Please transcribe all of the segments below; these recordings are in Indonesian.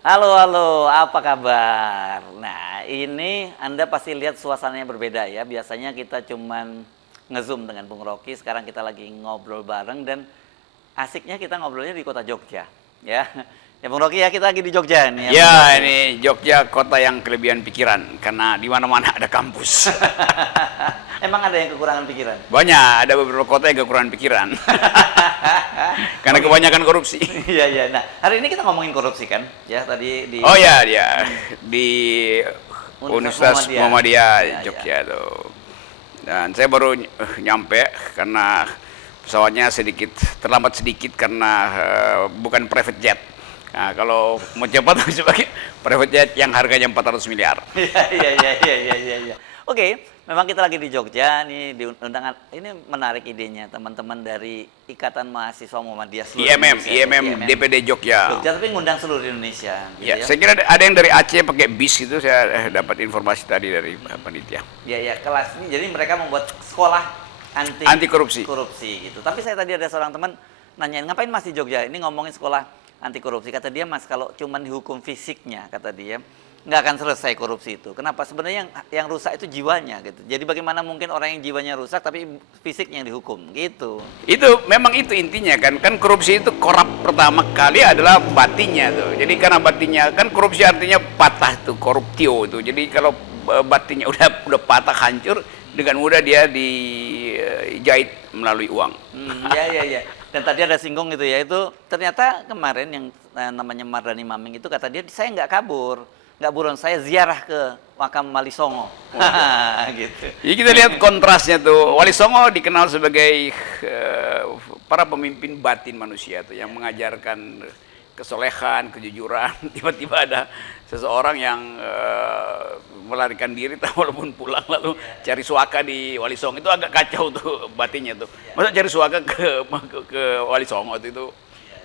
Halo, halo, apa kabar? Nah, ini Anda pasti lihat suasananya berbeda ya. Biasanya kita cuman ngezoom dengan Bung Rocky, sekarang kita lagi ngobrol bareng dan asiknya kita ngobrolnya di kota Jogja, ya. Ya Bung Rocky ya, kita lagi di Jogja nih ya Bung Ya, Rocky. ini Jogja kota yang kelebihan pikiran karena di mana-mana ada kampus. Emang ada yang kekurangan pikiran? Banyak, ada beberapa kota yang kekurangan pikiran. Karena Oke. kebanyakan korupsi. Iya, iya. Nah, hari ini kita ngomongin korupsi kan? Ya, tadi di Oh ya, dia di Universitas Universitas Muhammadiyah. Muhammadiyah Ya, ya. Jogja tuh. Dan saya baru nyampe karena pesawatnya sedikit terlambat sedikit karena bukan private jet. Nah, kalau mau cepat harus pakai private jet yang harganya 400 miliar. Iya, iya, iya, iya, iya, iya, iya. Oke, memang kita lagi di Jogja nih di undangan. Ini menarik idenya teman-teman dari Ikatan Mahasiswa Muhammadiyah seluruh IMM, Indonesia. Ya, IMM DPD Jogja. Jogja tapi ngundang seluruh Indonesia gitu Ya, ya. saya kira ada yang dari Aceh pakai bis gitu. Saya dapat informasi tadi dari panitia. Ya, ya, kelas ini. Jadi mereka membuat sekolah Anti korupsi. korupsi gitu. Tapi saya tadi ada seorang teman nanyain, ngapain Mas di Jogja? Ini ngomongin sekolah anti korupsi. Kata dia, Mas, kalau cuman dihukum fisiknya, kata dia, nggak akan selesai korupsi itu. Kenapa? Sebenarnya yang rusak itu jiwanya gitu. Jadi bagaimana mungkin orang yang jiwanya rusak tapi fisiknya yang dihukum gitu. Itu memang itu intinya kan. Kan korupsi itu korup pertama kali adalah batinnya tuh. Jadi karena batinnya kan korupsi artinya patah tuh, koruptio itu. Jadi kalau batinnya udah patah hancur, dengan mudah dia dijahit melalui uang. Ya, ya, ya. Dan tadi ada singgung gitu ya, itu ternyata kemarin yang namanya Mardani Maming itu kata dia, saya nggak kabur, nggak buron, saya ziarah ke makam Wali Songo. Gitu. Jadi kita lihat kontrasnya tuh. Wali Songo dikenal sebagai para pemimpin batin manusia tuh yang mengajarkan kesolehan, kejujuran. Tiba-tiba ada seseorang yang melarikan diri walaupun pulang lalu cari suaka di Wali Songo. Itu agak kacau tuh batinnya tuh. Masa cari suaka ke Wali Songo itu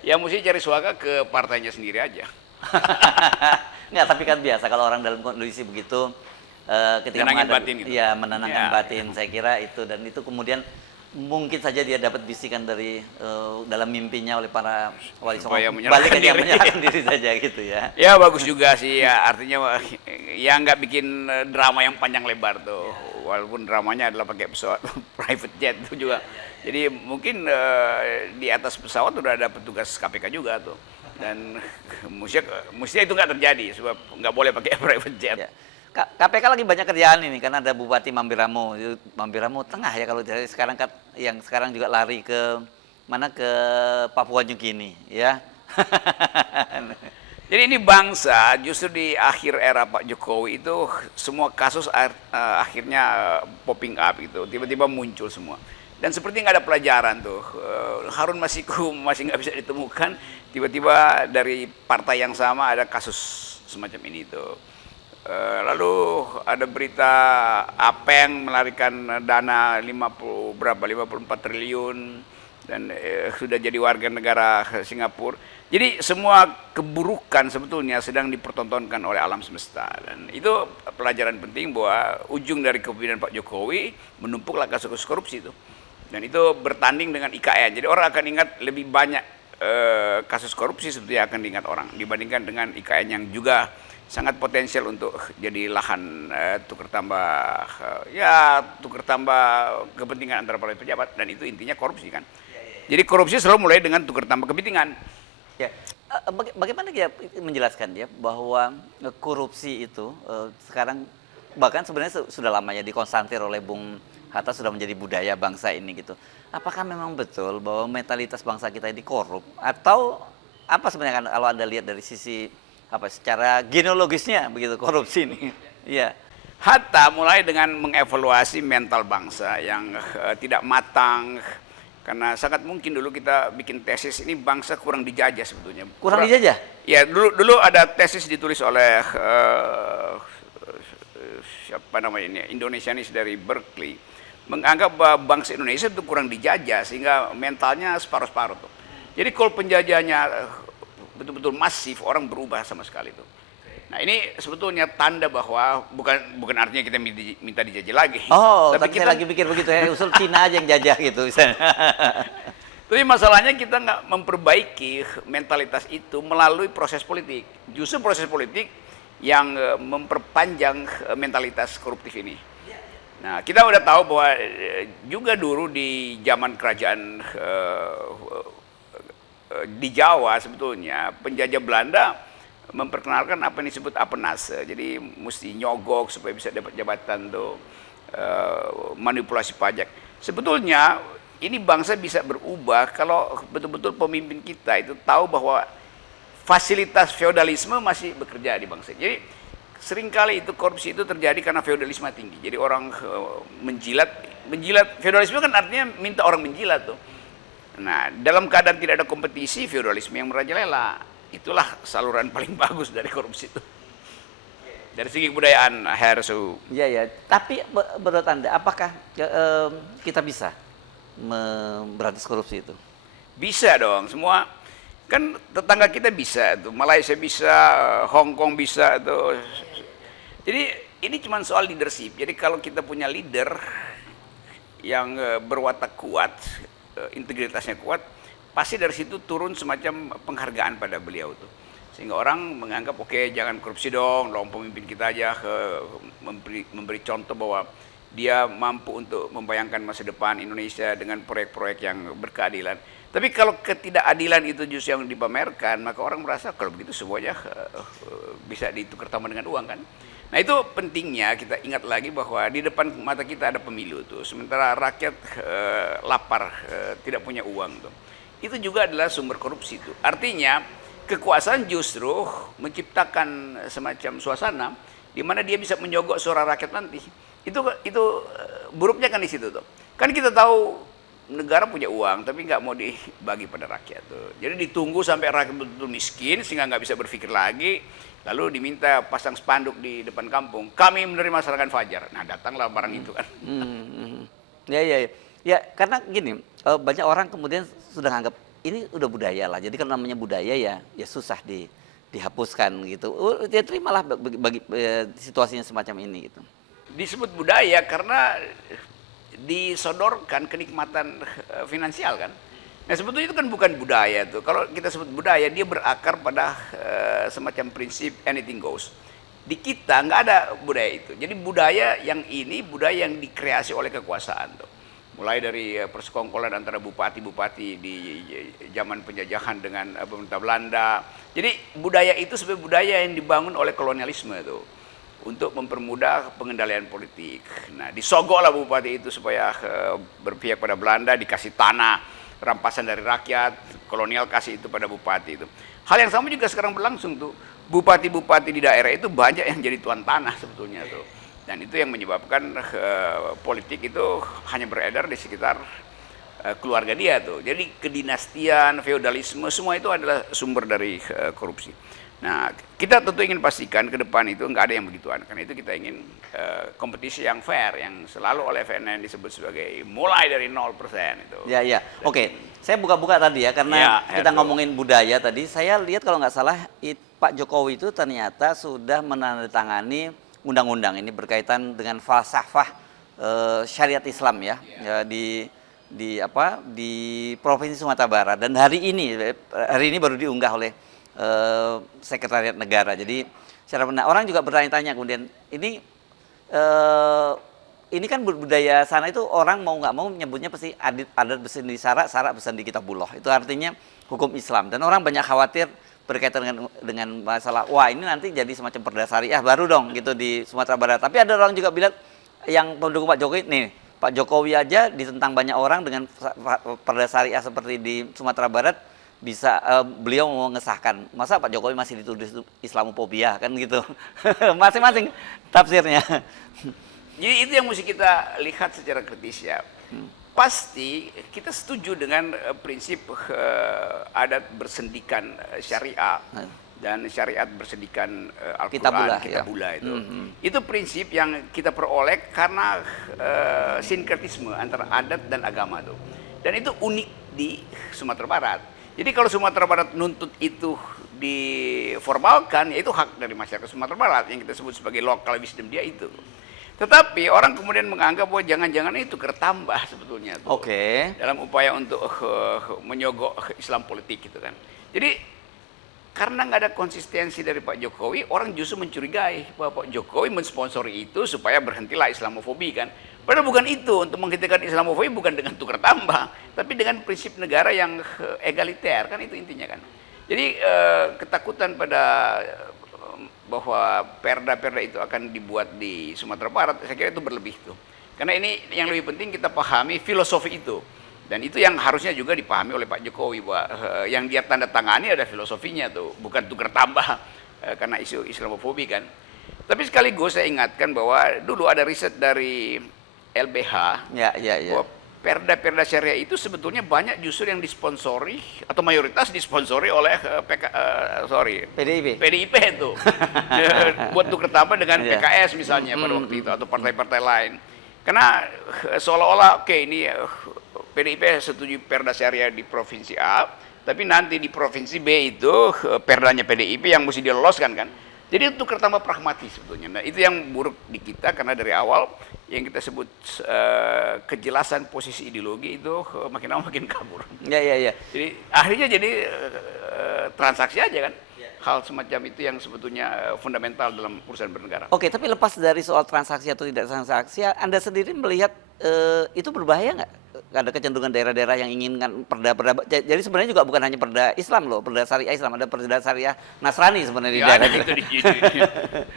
ya mesti cari suaka ke partainya sendiri aja. Nggak, tapi kan biasa kalau orang dalam kondisi begitu ketika Menenangin menghadapi, batin gitu. ya menenangkan Ya. batin, saya kira itu, dan itu kemudian mungkin saja dia dapat bisikan dari dalam mimpinya oleh para wali songo, Supaya menyerahkan balik aja diri. menyerahkan diri saja gitu ya. Ya bagus juga sih ya, artinya ya nggak bikin drama yang panjang lebar tuh, walaupun dramanya adalah pakai pesawat private jet itu juga. Jadi mungkin di atas pesawat udah ada petugas KPK juga tuh, dan mestinya itu nggak terjadi sebab nggak boleh pakai private jet. Ya. KPK lagi banyak kerjaan ini karena ada Bupati Mambiramo. Mambiramo tengah ya kalau dari sekarang yang sekarang juga lari ke mana, ke Papua New Guinea ya. Jadi ini bangsa justru di akhir era Pak Jokowi itu semua kasus akhirnya popping up gitu, tiba-tiba muncul semua. Dan seperti nggak ada pelajaran tuh, Harun Masiku masih nggak bisa ditemukan, tiba-tiba dari partai yang sama ada kasus semacam ini tuh. Lalu ada berita Apeng melarikan dana 54 triliun dan sudah jadi warga negara Singapura. Jadi semua keburukan sebetulnya sedang dipertontonkan oleh alam semesta, dan itu pelajaran penting bahwa ujung dari kepemimpinan Pak Jokowi menumpuklah kasus korupsi itu. Dan itu bertanding dengan IKN. Jadi orang akan ingat lebih banyak kasus korupsi seperti yang akan diingat orang dibandingkan dengan IKN yang juga sangat potensial untuk jadi lahan tukar tambah kepentingan antara para pejabat, dan itu intinya korupsi kan. Jadi korupsi selalu mulai dengan tukar tambah kepentingan. Ya, bagaimana dia menjelaskan ya bahwa korupsi itu sekarang bahkan sebenarnya sudah lama ya dikonstatir oleh Bung Hatta, sudah menjadi budaya bangsa ini gitu. Apakah memang betul bahwa mentalitas bangsa kita ini korup, atau apa sebenarnya kan kalau Anda lihat dari sisi apa secara genealogisnya begitu korupsi ini? Iya. Hatta mulai dengan mengevaluasi mental bangsa yang tidak matang. Karena sangat mungkin dulu kita bikin tesis ini bangsa kurang dijajah sebetulnya. Kurang dijajah? Ya dulu ada tesis ditulis oleh siapa namanya ini, Indonesianis dari Berkeley, menganggap bahwa bangsa Indonesia itu kurang dijajah sehingga mentalnya separuh-separuh tuh. Jadi kalau penjajahnya betul-betul masif, orang berubah sama sekali tuh. Nah ini sebetulnya tanda bahwa bukan artinya kita minta dijajah lagi. Oh, tapi saya lagi pikir begitu ya, usul Cina aja yang jajah gitu misalnya. Tapi masalahnya kita nggak memperbaiki mentalitas itu melalui proses politik. Justru proses politik yang memperpanjang mentalitas koruptif ini. Nah, kita udah tahu bahwa juga dulu di zaman kerajaan di Jawa sebetulnya penjajah Belanda memperkenalkan apa yang disebut apenase. Jadi mesti nyogok supaya bisa dapat jabatan tuh, manipulasi pajak. Sebetulnya ini bangsa bisa berubah kalau betul-betul pemimpin kita itu tahu bahwa fasilitas feodalisme masih bekerja di bangsa. Jadi seringkali itu korupsi itu terjadi karena feodalisme tinggi. Jadi orang menjilat feodalisme kan artinya minta orang menjilat tuh. Nah, dalam keadaan tidak ada kompetisi, feodalisme yang merajalela. Itulah saluran paling bagus dari korupsi itu. Dari segi kebudayaan, Hersu. Iya ya. Tapi menurut Anda, apakah kita bisa memberantas korupsi itu? Bisa dong, semua kan tetangga kita bisa tuh, Malaysia bisa, Hong Kong bisa tuh. Jadi ini cuma soal leadership. Jadi kalau kita punya leader yang berwatak kuat, integritasnya kuat, pasti dari situ turun semacam penghargaan pada beliau tuh. Sehingga orang menganggap oke, jangan korupsi dong pemimpin kita aja memberi contoh bahwa dia mampu untuk membayangkan masa depan Indonesia dengan proyek-proyek yang berkeadilan. Tapi kalau ketidakadilan itu justru yang dipamerkan, maka orang merasa kalau begitu semuanya bisa ditukar tambah dengan uang kan. Nah itu pentingnya kita ingat lagi bahwa di depan mata kita ada pemilu tuh, sementara rakyat lapar, tidak punya uang tuh. Itu juga adalah sumber korupsi tuh. Artinya kekuasaan justru menciptakan semacam suasana di mana dia bisa menyogok suara rakyat nanti. Itu buruknya kan di situ tuh. Kan kita tahu negara punya uang tapi nggak mau dibagi pada rakyat tuh. Jadi ditunggu sampai rakyat betul-betul miskin sehingga nggak bisa berpikir lagi, lalu diminta pasang spanduk di depan kampung, kami menerima serangan fajar. Nah datanglah barang itu kan. Ya ya ya. Ya karena gini, banyak orang kemudian sudah anggap ini udah budaya lah. Jadi kalau namanya budaya ya susah dihapuskan gitu. Ya terimalah bagi situasinya semacam ini gitu. Disebut budaya karena disodorkan kenikmatan finansial kan. Nah sebetulnya itu kan bukan budaya tuh. Kalau kita sebut budaya dia berakar pada semacam prinsip anything goes. Di kita nggak ada budaya itu. Jadi budaya yang ini budaya yang dikreasi oleh kekuasaan tuh. Mulai dari persekongkolan antara bupati-bupati di zaman penjajahan dengan pemerintah Belanda. Jadi budaya itu sebenarnya budaya yang dibangun oleh kolonialisme tuh. Untuk mempermudah pengendalian politik. Nah, disogoklah bupati itu supaya berpihak pada Belanda, dikasih tanah, rampasan dari rakyat, kolonial kasih itu pada bupati itu. Hal yang sama juga sekarang berlangsung tuh. Bupati-bupati di daerah itu banyak yang jadi tuan tanah sebetulnya tuh. Dan itu yang menyebabkan politik itu hanya beredar di sekitar keluarga dia tuh. Jadi kedinastian, feodalisme, semua itu adalah sumber dari korupsi. Nah, kita tentu ingin pastikan ke depan itu nggak ada yang begituan. Karena itu kita ingin kompetisi yang fair, yang selalu oleh FNN disebut sebagai mulai dari 0% itu. Ya, ya. Oke, saya buka-buka tadi ya, karena Ya, kita ngomongin budaya tadi. Saya lihat kalau nggak salah, Pak Jokowi itu ternyata sudah menandatangani undang-undang ini berkaitan dengan falsafah syariat Islam ya, di Provinsi Sumatera Barat. Dan hari ini baru diunggah oleh Sekretariat Negara. Jadi secara benar orang juga bertanya-tanya kemudian ini kan budaya sana itu orang mau nggak mau menyebutnya pasti adat bersendiri syarak bersendiri kitabullah. Itu artinya hukum Islam dan orang banyak khawatir berkaitan dengan masalah wah ini nanti jadi semacam perda syariah baru dong gitu di Sumatera Barat. Tapi ada orang juga bilang yang pendukung Pak Jokowi nih, Pak Jokowi aja ditentang banyak orang dengan perda syariah seperti di Sumatera Barat. Bisa beliau mau mengesahkan, masa Pak Jokowi masih dituduh Islamofobia kan gitu. Masing-masing tafsirnya. Jadi itu yang mesti kita lihat secara kritis ya. Pasti kita setuju dengan prinsip adat bersendikan syariah dan syariat bersendikan Al-Quran, kitabullah itu. Itu prinsip yang kita peroleh karena sinkretisme antara adat dan agama tuh. Dan itu unik di Sumatera Barat. Jadi kalau Sumatera Barat nuntut itu diformalkan, ya itu hak dari masyarakat Sumatera Barat yang kita sebut sebagai local wisdom dia itu. Tetapi orang kemudian menganggap bahwa jangan-jangan itu tukar tambah sebetulnya tuh. Oke. Dalam upaya untuk menyogok Islam politik gitu kan. Jadi karena nggak ada konsistensi dari Pak Jokowi, orang justru mencurigai bahwa Pak Jokowi mensponsori itu supaya berhentilah Islamofobi kan. Padahal bukan itu, untuk menghentikan Islamofobi bukan dengan tukar tambah, tapi dengan prinsip negara yang egaliter kan, itu intinya kan. Jadi ketakutan pada bahwa perda-perda itu akan dibuat di Sumatera Barat, saya kira itu berlebih tuh. Karena ini yang lebih penting kita pahami filosofi itu. Dan itu yang harusnya juga dipahami oleh Pak Jokowi, bahwa yang dia tanda tangani ada filosofinya tuh, bukan tukar tambah karena isu Islamofobi kan. Tapi sekaligus saya ingatkan bahwa dulu ada riset dari LBH Ya, ya, ya. bahwa perda-perda syariah itu sebetulnya banyak justru yang disponsori atau mayoritas disponsori oleh PDIP itu buat tukar tambah dengan Iya. PKS misalnya pada waktu itu atau partai-partai lain, karena seolah-olah oke ini PDIP setuju perda syariah di provinsi A, tapi nanti di provinsi B itu perdanya PDIP yang mesti diloloskan kan. Jadi itu tukar tambah pragmatis sebetulnya. Nah, itu yang buruk di kita, karena dari awal yang kita sebut kejelasan posisi ideologi itu makin lama makin kabur. Ya, ya, ya. Jadi akhirnya jadi transaksi aja kan. Hal semacam itu yang sebetulnya fundamental dalam urusan bernegara. Oke, tapi lepas dari soal transaksi atau tidak transaksi, Anda sendiri melihat itu berbahaya nggak? Ada kecenderungan daerah-daerah yang inginkan perda-perda. Jadi sebenarnya juga bukan hanya perda Islam loh, perda syariah Islam, ada perda syariah Nasrani sebenarnya di Ya, daerah ada itu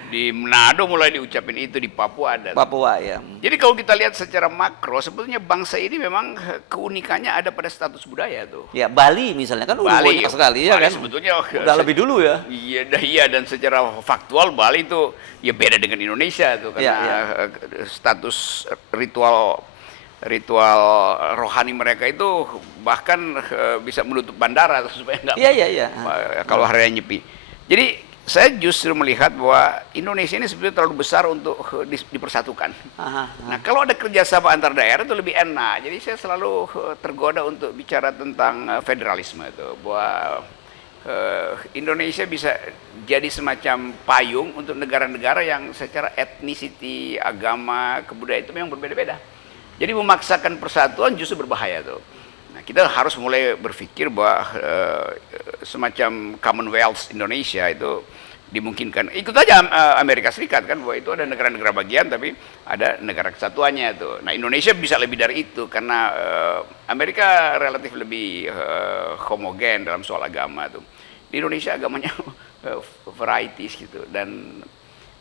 di Manado mulai diucapin itu, di Papua ada. Papua ya. Jadi kalau kita lihat secara makro, sebetulnya bangsa ini memang keunikannya ada pada status budaya tuh. Ya, Bali misalnya kan udah Bali banyak sekali ya Bali kan. sebetulnya Udah lebih dulu ya. Iya, dan secara faktual Bali itu ya beda dengan Indonesia tuh, karena Ya, status ritual rohani mereka itu bahkan bisa menutup bandara supaya nggak Iya, iya, iya. kalau harinya nyepi. Jadi saya justru melihat bahwa Indonesia ini sebetulnya terlalu besar untuk dipersatukan. Aha, Nah, kalau ada kerjasama antar daerah itu lebih enak. Jadi saya selalu tergoda untuk bicara tentang federalisme itu, bahwa Indonesia bisa jadi semacam payung untuk negara-negara yang secara etnisiti, agama, kebudayaan itu memang berbeda-beda. Jadi memaksakan persatuan justru berbahaya tuh. Nah, kita harus mulai berpikir bahwa semacam Commonwealth Indonesia itu dimungkinkan. Ikut aja Amerika Serikat kan, bahwa itu ada negara-negara bagian tapi ada negara kesatuannya itu. Nah, Indonesia bisa lebih dari itu karena Amerika relatif lebih homogen dalam soal agama tuh. Di Indonesia agamanya varieties gitu, dan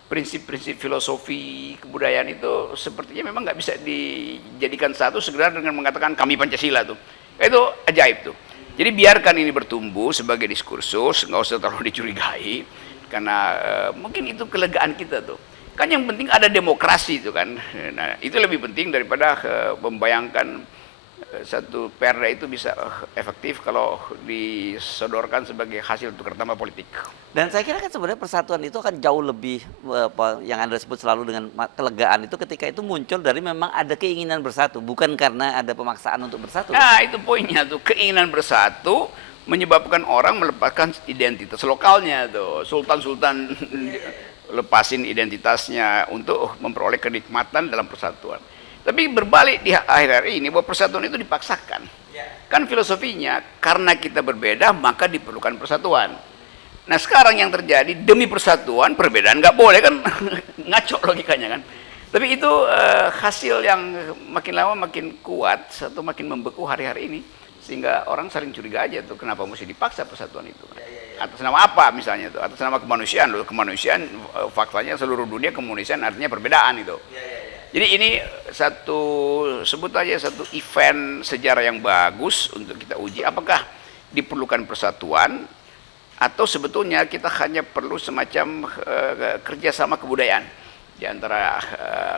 prinsip-prinsip filosofi kebudayaan itu sepertinya memang nggak bisa dijadikan satu sekedar dengan mengatakan kami Pancasila tuh. Itu ajaib tuh. Jadi biarkan ini bertumbuh sebagai diskursus, nggak usah terlalu dicurigai, karena mungkin itu kelegaan kita tuh. Kan yang penting ada demokrasi itu kan. Nah, itu lebih penting daripada membayangkan satu perda itu bisa efektif kalau disodorkan sebagai hasil tukar tambah politik. Dan saya kira kan sebenarnya persatuan itu akan jauh lebih yang Anda sebut selalu dengan kelegaan itu ketika itu muncul dari memang ada keinginan bersatu, bukan karena ada pemaksaan untuk bersatu. Nah, itu poinnya tuh, keinginan bersatu menyebabkan orang melepaskan identitas lokalnya tuh. Sultan-sultan lepasin identitasnya untuk memperoleh kenikmatan dalam persatuan. Tapi berbalik di akhir hari ini bahwa persatuan itu dipaksakan. Kan filosofinya, karena kita berbeda maka diperlukan persatuan. Nah, sekarang yang terjadi demi persatuan, perbedaan nggak boleh kan. Ngaco logikanya kan. Tapi itu hasil yang makin lama makin kuat atau makin membeku hari-hari ini, sehingga orang saling curiga aja tuh, kenapa mesti dipaksa persatuan itu. Atas nama apa misalnya tuh? Atas nama kemanusiaan loh. Kemanusiaan faktanya seluruh dunia kemanusiaan artinya perbedaan itu. Jadi ini sebut aja satu event sejarah yang bagus untuk kita uji apakah diperlukan persatuan atau sebetulnya kita hanya perlu semacam kerjasama kebudayaan di antara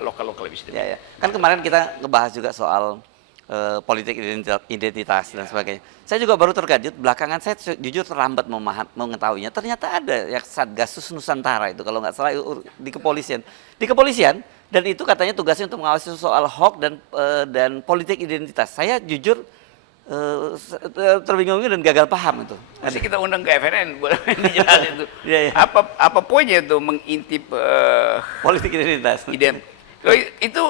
lokal-lokal lebih sedikit. Ya, ya. Kan kemarin kita ngebahas juga soal politik identitas dan sebagainya. Saya juga baru terkejut, belakangan saya jujur terlambat mengetahuinya. Ternyata ada ya Satgasus Nusantara itu kalau nggak salah di kepolisian. Di kepolisian, dan itu katanya tugasnya untuk mengawasi soal hoax dan politik identitas. Saya jujur terbingung dan gagal paham itu. Mesti kita undang ke FNN buat dijelasin itu. Ya, ya. Apa poinnya itu mengintip Politik identitas. Itu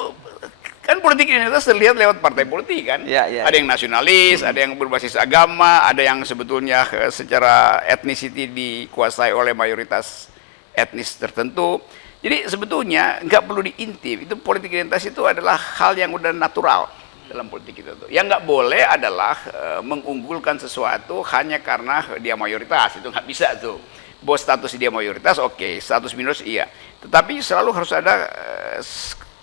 kan politik identitas terlihat lewat partai politik kan. Ya, ya, Ada yang nasionalis, ada yang berbasis agama, ada yang sebetulnya secara ethnicity dikuasai oleh mayoritas etnis tertentu. Jadi sebetulnya nggak perlu diintip. Itu politik identitas itu adalah hal yang udah natural dalam politik itu. Yang nggak boleh adalah mengunggulkan sesuatu hanya karena dia mayoritas. Itu nggak bisa tuh. Bahwa status dia mayoritas, oke. Status minoritas, iya. Tetapi selalu harus ada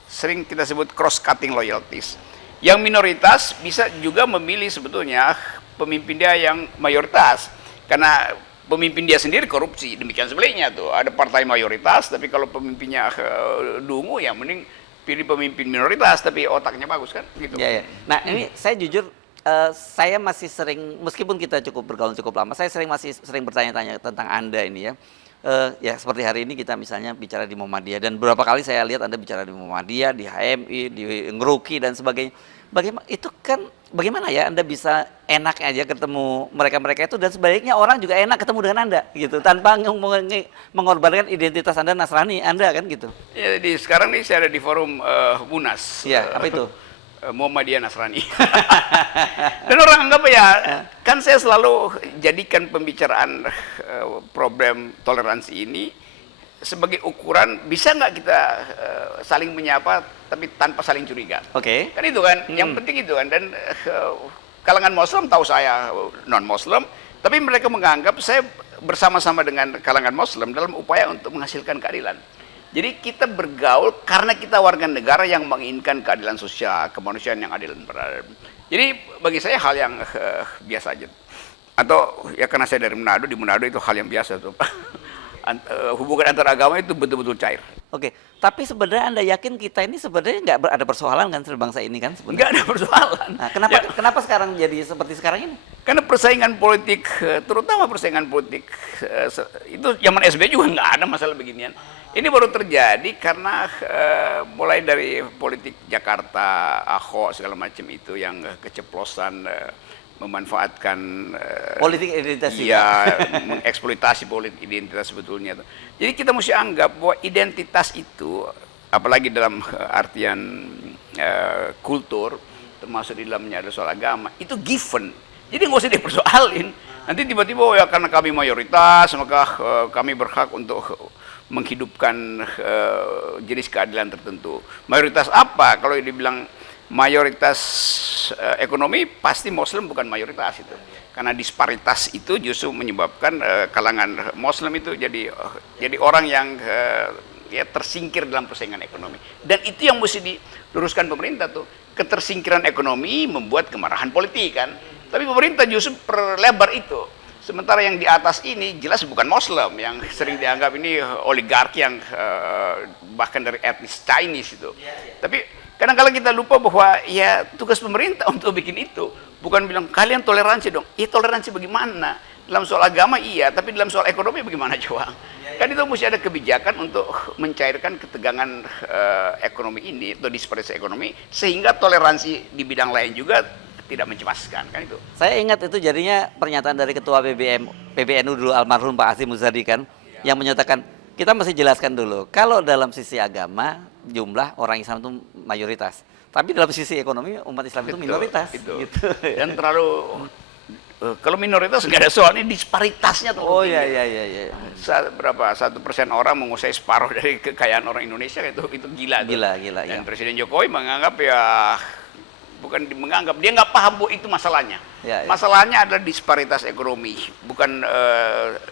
sering kita sebut cross-cutting loyalties. Yang minoritas bisa juga memilih sebetulnya pemimpin dia yang mayoritas. Karena pemimpin dia sendiri korupsi, demikian sebaliknya tuh. Ada partai mayoritas, tapi kalau pemimpinnya dungu, ya mending pilih pemimpin minoritas, tapi otaknya bagus kan, gitu. Ya, ya. Nah ini saya jujur, saya masih sering, meskipun kita cukup bergaul cukup lama, saya masih sering bertanya-tanya tentang Anda ini ya. Ya seperti hari ini kita misalnya bicara di Muhammadiyah, dan beberapa kali saya lihat Anda bicara di Muhammadiyah, di HMI, di Ngeruki dan sebagainya. Bagaimana itu kan, bagaimana ya Anda bisa enak aja ketemu mereka-mereka itu, dan sebaliknya orang juga enak ketemu dengan Anda gitu, tanpa mengorbankan identitas Anda Nasrani Anda kan gitu. Ya, sekarang nih saya ada di forum Munas. Iya, apa itu? Muhammadiyah Nasrani. Dan orang anggap ya, kan saya selalu jadikan pembicaraan problem toleransi ini sebagai ukuran, bisa nggak kita saling menyapa tapi tanpa saling curiga. Oke. Kan itu kan, yang penting itu kan. Dan kalangan Muslim tahu saya non-Muslim, tapi mereka menganggap saya bersama-sama dengan kalangan Muslim dalam upaya untuk menghasilkan keadilan. Jadi kita bergaul karena kita warga negara yang menginginkan keadilan sosial, kemanusiaan yang adil dan beradab. Jadi bagi saya hal yang biasa aja. Atau ya karena saya dari Manado, di Manado itu hal yang biasa tuh. Hubungan antar agama itu betul-betul cair. Oke, tapi sebenarnya Anda yakin kita ini sebenarnya nggak ada persoalan kan sebangsa ini kan sebenarnya? Nggak ada persoalan. Nah, kenapa sekarang jadi seperti sekarang ini? Karena persaingan politik, terutama persaingan politik, itu zaman SBY juga nggak ada masalah beginian. Ini baru terjadi karena mulai dari politik Jakarta, Ahok segala macam itu yang keceplosan memanfaatkan politik identitas. Ya, mengeksploitasi politik identitas sebetulnya. Jadi kita mesti anggap bahwa identitas itu, apalagi dalam artian kultur, termasuk di dalamnya ada soal agama, itu given. Jadi nggak usah dipersoalin. Nanti tiba-tiba oh ya karena kami mayoritas maka kami berhak untuk menghidupkan jenis keadilan tertentu. Mayoritas apa? Kalau dibilang mayoritas ekonomi, pasti Muslim bukan mayoritas itu. Karena disparitas itu justru menyebabkan kalangan Muslim itu jadi orang yang ya tersingkir dalam persaingan ekonomi. Dan itu yang mesti diluruskan pemerintah tuh. Ketersingkiran ekonomi membuat kemarahan politik kan. Tapi pemerintah justru perlebar itu. Sementara yang di atas ini jelas bukan Muslim, yang sering dianggap ini oligarki yang bahkan dari etnis Chinese itu. Tapi kadang-kadang kita lupa bahwa ya tugas pemerintah untuk bikin itu. Bukan bilang kalian toleransi dong. Iya toleransi bagaimana? Dalam soal agama iya, tapi dalam soal ekonomi bagaimana coba? Kan itu mesti ada kebijakan untuk mencairkan ketegangan ekonomi ini atau disparitas ekonomi, sehingga toleransi di bidang lain juga tidak mencemaskan, kan itu. Saya ingat itu jadinya pernyataan dari Ketua PBNU dulu almarhum Pak Azim Muzadi kan, yang menyatakan kita mesti jelaskan dulu, kalau dalam sisi agama jumlah orang Islam itu mayoritas, tapi dalam sisi ekonomi umat Islam itu minoritas. Itu. Gitu. Dan terlalu kalau minoritas nggak ada soal, ini disparitasnya tuh. Oh iya. Berapa 1% orang menguasai separuh dari kekayaan orang Indonesia, itu gila. Gila. Dan Ya. Presiden Jokowi menganggap ya bukan menganggap, dia nggak paham bahwa itu masalahnya. Ya. Masalahnya adalah disparitas ekonomi, bukan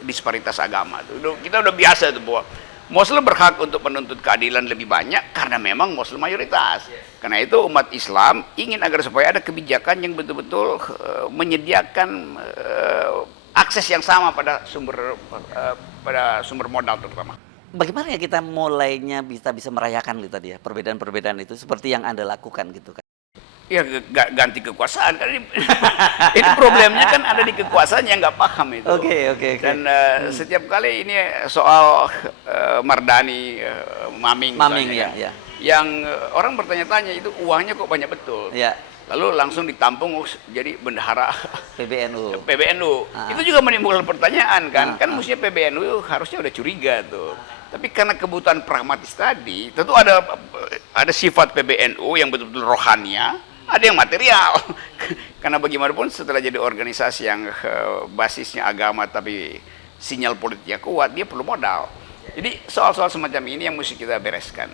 disparitas agama. Kita udah biasa tuh bahwa Muslim berhak untuk menuntut keadilan lebih banyak karena memang Muslim mayoritas. Karena itu umat Islam ingin agar supaya ada kebijakan yang betul-betul menyediakan akses yang sama pada sumber modal terutama. Bagaimana ya kita mulainya bisa merayakan gitu tadi ya, perbedaan-perbedaan itu seperti yang Anda lakukan gitu kan? Ya ganti kekuasaan kan ini problemnya kan ada di kekuasaan yang nggak paham itu. Oke. Dan setiap kali ini soal Mardani, Maming Ya. yang orang bertanya-tanya itu uangnya kok banyak betul. Ya. Lalu langsung ditampung jadi bendahara PBNU. Itu juga menimbulkan pertanyaan kan. Kan mestinya PBNU harusnya udah curiga tuh. Tapi karena kebutuhan pragmatis tadi, tentu ada ada sifat PBNU yang betul-betul rohania, ada yang material. Karena bagaimanapun setelah jadi organisasi yang basisnya agama tapi sinyal politiknya kuat, dia perlu modal. Jadi soal-soal semacam ini yang mesti kita bereskan.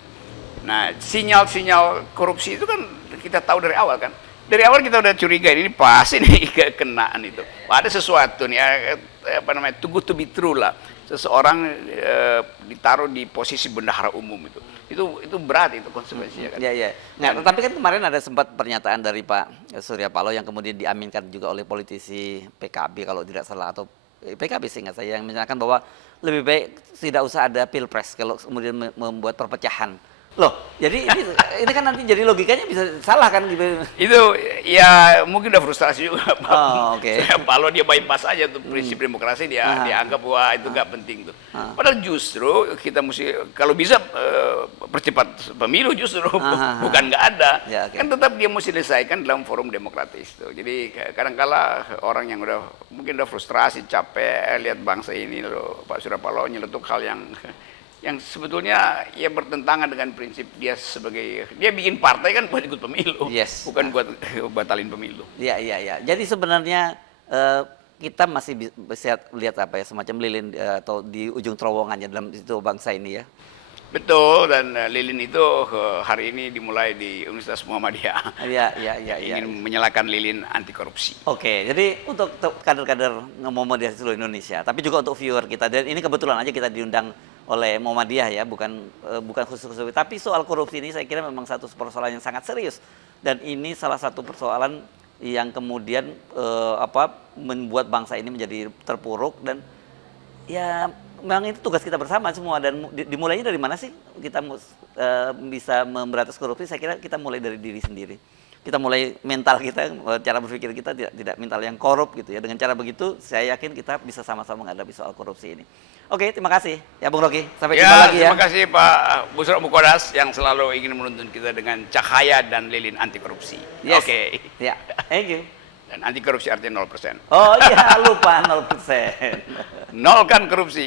Nah, sinyal-sinyal korupsi itu kan kita tahu dari awal kan. Dari awal kita udah curiga ini pasti nih kenaan itu. Ada sesuatu nih, apa namanya, too good to be true lah. Seseorang ditaruh di posisi bendahara umum itu berat itu konsekuensinya kan. Iya, iya. Nah, tapi kan kemarin ada sempat pernyataan dari Pak Surya Paloh yang kemudian diaminkan juga oleh politisi PKB kalau tidak salah, atau PKB seingat saya, yang menyatakan bahwa lebih baik tidak usah ada pilpres kalau kemudian membuat perpecahan. Loh, jadi ini kan nanti jadi logikanya bisa salah kan gitu. Itu ya mungkin udah frustrasi juga Pak. Oh, oke. Kalau dia bypass aja tuh prinsip demokrasi, dia dianggap wah itu nggak penting tuh. Padahal justru kita mesti kalau bisa percepat pemilu justru bukan nggak ada. Ya, okay. Kan tetap dia mesti selesaikan dalam forum demokratis tuh. Jadi kadang-kala orang yang mungkin udah frustrasi, capek lihat bangsa ini loh, Pak Surya Paloh nyeletuk hal yang sebetulnya ya bertentangan dengan prinsip dia sebagai, dia bikin partai kan buat ikut pemilu, yes, bukan buat batalin pemilu. Iya, iya, iya. Jadi sebenarnya kita masih bisa lihat apa ya, semacam lilin atau di ujung terowongannya dalam itu bangsa ini ya. Betul, dan lilin itu hari ini dimulai di Universitas Muhammadiyah. Iya, iya, iya. Ingin menyalakan lilin anti korupsi. Oke, jadi untuk kader-kader Muhammadiyah seluruh Indonesia, tapi juga untuk viewer kita, dan ini kebetulan aja kita diundang oleh Muhammadiyah ya, bukan khusus, tapi soal korupsi ini saya kira memang satu persoalan yang sangat serius, dan ini salah satu persoalan yang kemudian membuat bangsa ini menjadi terpuruk, dan ya memang itu tugas kita bersama semua. Dan dimulainya dari mana sih kita bisa memberantas korupsi? Saya kira kita mulai dari diri sendiri. Kita mulai mental kita, cara berpikir kita tidak mental yang korup gitu ya. Dengan cara begitu saya yakin kita bisa sama-sama menghadapi soal korupsi ini. Oke, terima kasih ya Bung Rocky. Sampai jumpa lagi ya. Terima kasih Pak Busro Mukodas yang selalu ingin menuntun kita dengan cahaya dan lilin anti korupsi. Yes. Oke. Ya, thank you. Dan anti korupsi artinya 0%. Oh iya, lupa 0%. Nolkan korupsi.